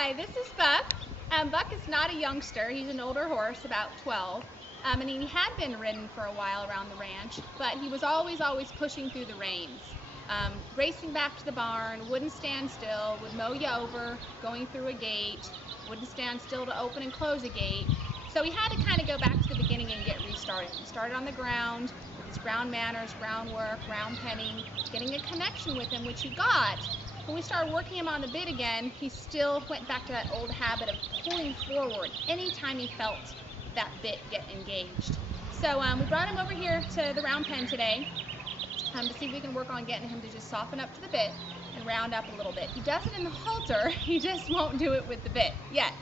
Hi, this is Buck. Buck is not a youngster. He's an older horse, about 12. And he had been ridden for a while around the ranch, but he was always pushing through the reins. Racing back to the barn, wouldn't stand still, would mow you over, going through a gate, wouldn't stand still to open and close a gate. So we had to kind of go back to the beginning and get restarted. We started on the ground, with his ground manners, ground work, ground penning, getting a connection with him, which he got. When we started working him on the bit again, he still went back to that old habit of pulling forward anytime he felt that bit get engaged. So we brought him over here to the round pen today to see if we can work on getting him to just soften up to the bit and round up a little bit. He does it in the halter, he just won't do it with the bit yet.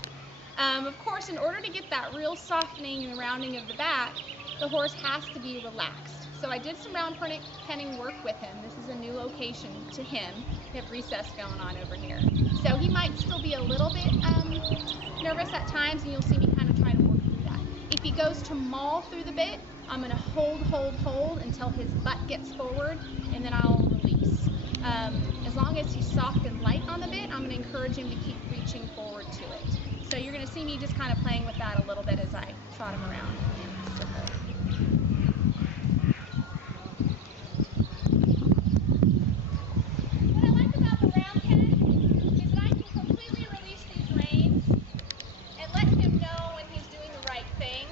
Of course, in order to get that real softening and rounding of the back, the horse has to be relaxed. So I did some round penning work with him. This is a new location to him. We have recess going on over here. So he might still be a little bit nervous at times, and you'll see me kind of try to work through that. If he goes to maul through the bit, I'm going to hold until his butt gets forward, and then I'll release. As long as he's soft and light on the bit, I'm going to encourage him to keep reaching forward to it. So you're going to see me just kind of playing with that a little bit as I trot him around in a circle. What I like about the round pen is that I can completely release these reins and let him know when he's doing the right thing.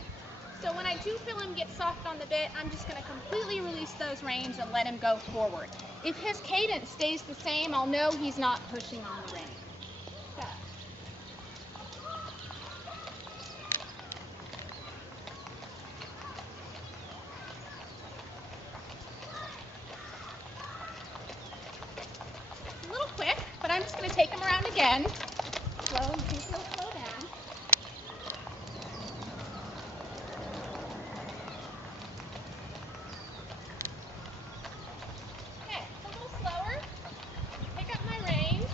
So when I do feel him get soft on the bit, I'm just going to completely release those reins and let him go forward. If his cadence stays the same, I'll know he's not pushing on the rein. So. A little quick, but I'm just going to take him around again. Slow, and see if he'll slow down. Okay, a little slower. Pick up my reins.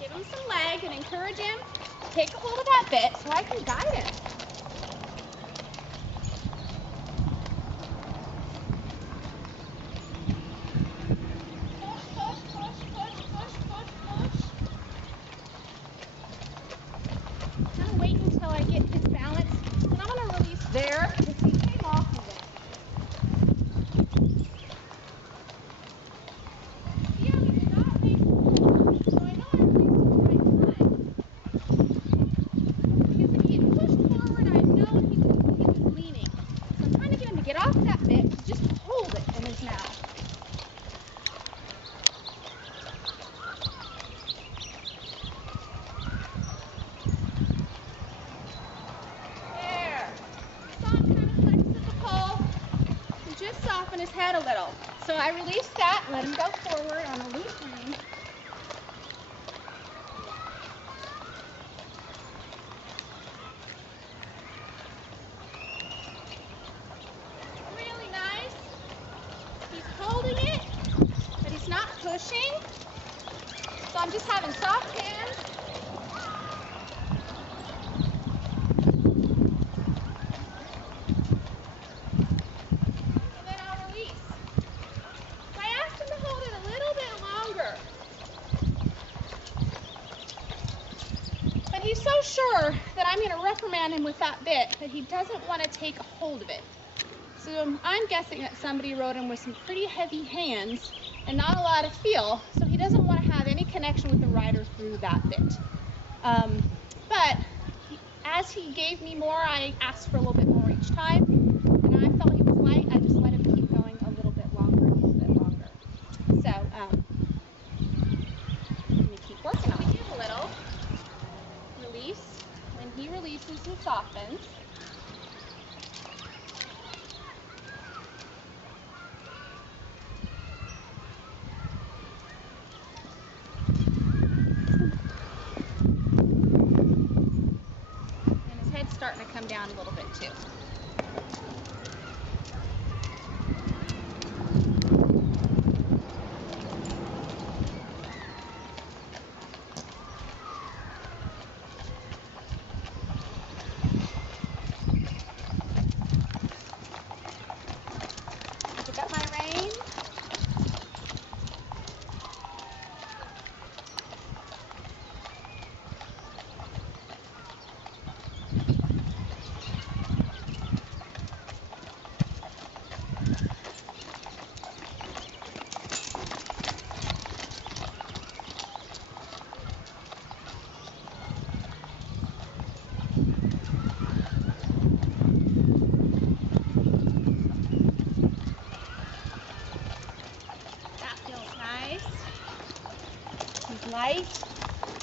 Give him some leg and encourage him to take a hold of that bit so I can guide him. I'm gonna wait until I get his balance, and I'm gonna release there because he came off of it. See how he did not make pull, so I know I released at the right time. Because if he had pushed forward, I know he was leaning. So I'm trying to get him to get off that bit, just hold it in his mouth. Just soften his head a little. So I release that, let him go forward on a loose rein. Really nice. He's holding it, but he's not pushing. So I'm just having soft hands. He's so sure that I'm going to reprimand him with that bit that he doesn't want to take a hold of it. So I'm guessing that somebody rode him with some pretty heavy hands and not a lot of feel, so he doesn't want to have any connection with the rider through that bit. But as he gave me more, I asked for a little bit more each time, and I felt he was light. I just let him keep going a little bit longer and a little bit longer. So let me keep working on it a little. Release. When he releases, he softens. And his head's starting to come down a little bit too. Got my rein.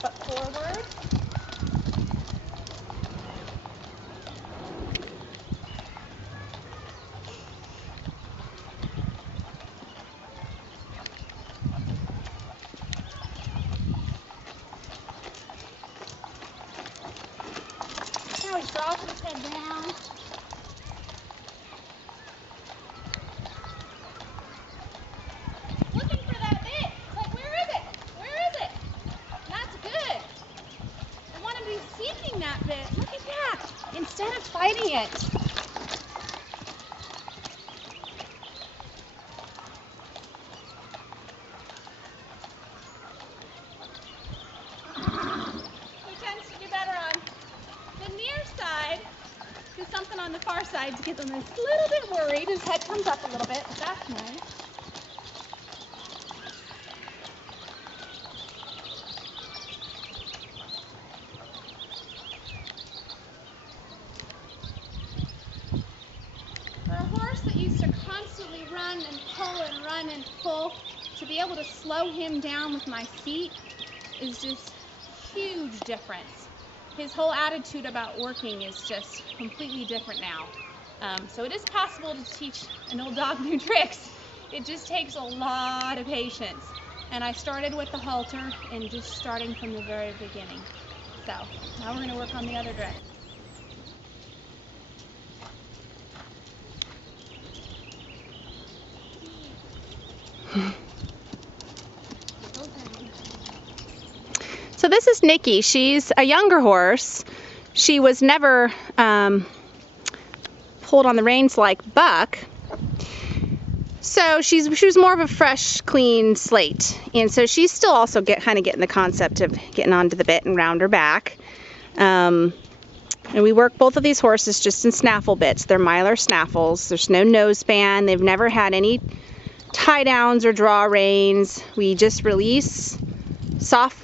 but forward. Now he drops his head down. Looking for that bit. It's like, where is it? Where is it? That's good. I want him to be seeking that bit. Look at that. Instead of fighting it. He tends to do better on the near side, because something on the far side to get him a little bit worried. His head comes up a little bit, but that's nice. For a horse that used to constantly run and pull and run and pull, to be able to slow him down with my seat is just huge difference. His whole attitude about working is just completely different now. So it is possible to teach an old dog new tricks. It just takes a lot of patience. And I started with the halter and just starting from the very beginning. So now we're going to work on the other dress. So this is Nikki. She's a younger horse. She was never pulled on the reins like Buck. So she was more of a fresh, clean slate. And so she's still also kind of getting the concept of getting onto the bit and round her back. And we work both of these horses just in snaffle bits. They're Mylar snaffles. There's no nose band. They've never had any tie downs or draw reins. We just release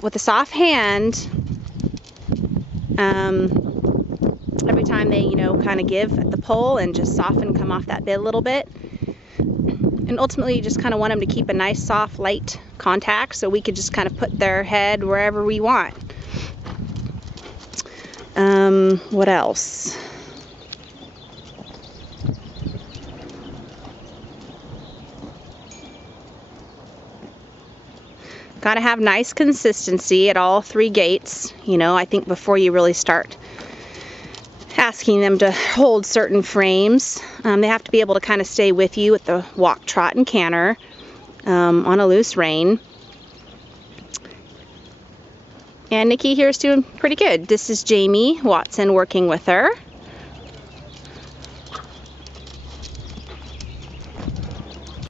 with a soft hand every time they, kind of give at the pull and just soften, come off that bit a little bit. And ultimately you just kind of want them to keep a nice, soft, light contact so we could just kind of put their head wherever we want. What else? Got to have nice consistency at all three gaits. I think before you really start asking them to hold certain frames, they have to be able to kind of stay with you with the walk, trot, and canter on a loose rein. And Nikki here is doing pretty good. This is Jamie Watson working with her.